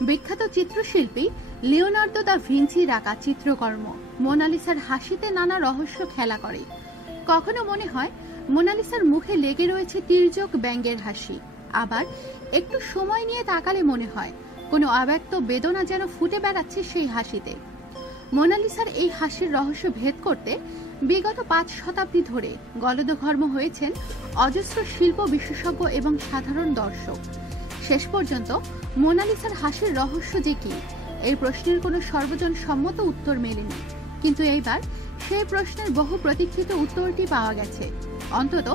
বিখ্যাত চিত্রশিল্পী Leonardo da ভিঞ্চির আঁকা চিত্রকর্ম। মোনালিসার হাসিতে নানা রহস্য খেলা করে। কখনো মনে হয় মোনালিসার মুখে লেগে রয়েছে তির্যক ব্যঙ্গের হাসি। আবার একটু সময় নিয়ে তাকালে মনে হয় কোনো অব্যক্ত বেদনা যেন ফুটে বেড়াচ্ছে সেই হাসিতে। মোনালিসার এই হাসির রহস্য ভেদ করতে বিগত পাঁচ শতাব্দী ধরে গলদঘর্ম হয়েছেন অজস্র শিল্প বিশেষজ্ঞ এবং সাধারণ দর্শক। শেষ পর্যন্ত মোনালিসার হাসির রহস্য যে কি, এই প্রশ্নের কোনো সর্বজন সম্মত উত্তর মেলেনি। কিন্তু এইবার সেই প্রশ্নের বহু প্রতীক্ষিত উত্তরটি পাওয়া গেছে। অন্তত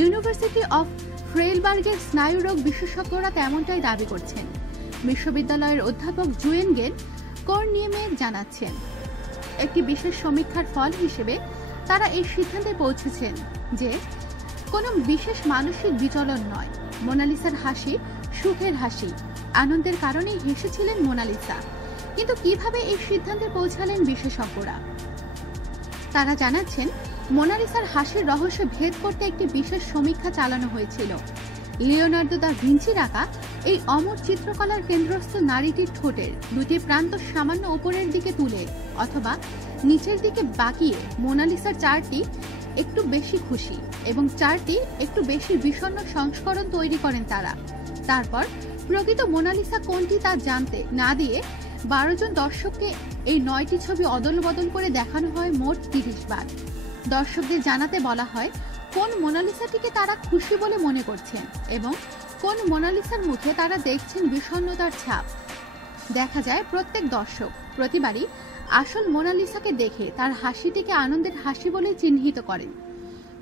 ইউনিভার্সিটি অফ ফ্রেলবার্গের স্নায়ুরোগ বিশেষজ্ঞরা তেমনটাই দাবি করছেন। বিশ্ববিদ্যালয়ের অধ্যাপক জুয়েন গেন কর্নিয়েমে জানাচ্ছেন, একটি বিশেষ সমীক্ষার ফল হিসেবে তারা এই সিদ্ধান্তে পৌঁছেছেন যে কোনো বিশেষ মানসিক বিচলন নয়। মোনালিসার হাসি, সুখের হাসি, আনন্দের কারণেই হেসেছিলেন মোনালিসা। কিন্তু কীভাবে এই সিদ্ধান্তে পৌঁছালেন বিশেষজ্ঞরা? তারা জানাচ্ছেন, মোনালিসার হাসির রহস্য ভেদ করতে একটি বিশেষ সমীক্ষা চালানো হয়েছিল। লিওনার্দো দা ভিঞ্চির আঁকা এই অমর চিত্রকলার কেন্দ্রস্থ নারীটির ঠোঁটের দুটি প্রান্ত সামান্য উপরের দিকে তুলে অথবা নিচের দিকে বাঁকিয়ে মোনালিসার চারটি একটু বেশি খুশি এবং চারটি একটু বেশি বিষণ্ণ সংস্করণ তৈরি করেন তারা। তারপর প্রকৃত মোনালিসা কোনটি তা জানতে না দিয়ে বারো জন দর্শককে এই নয়টি ছবি অদল বদল করে দেখানো হয় মোট তিরিশ বার। দর্শকদের জানাতে বলা হয়, কোন মোনালিসাটিকে তারা খুশি বলে মনে করছেন এবং কোন মোনালিসার মুখে তারা দেখছেন বিষণ্ণতার ছাপ। দেখা যায় প্রত্যেক দর্শক প্রতিবারই আসল মোনালিসাকে দেখে তার হাসিটিকে আনন্দের হাসি বলে চিহ্নিত করেন।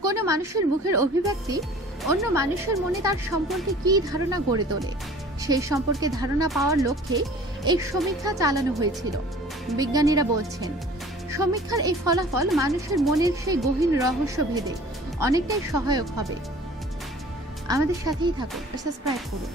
কোনো মানুষের মুখের অভিব্যক্তি, অন্য মানুষের মনে তার সম্পর্কে কী ধারণা গড়ে তোলে? সেই সম্পর্কে ধারণা পাওয়ার লক্ষ্যে এই সমীক্ষা চালানো হয়েছিল। বিজ্ঞানীরা বলছেন, সমীক্ষার এই ফলাফল মানুষের মনের সেই গহীন রহস্য ভেদে অনেকটাই সহায়ক হবে। আমাদের সাথেই থাকুন, সাবস্ক্রাইব করুন।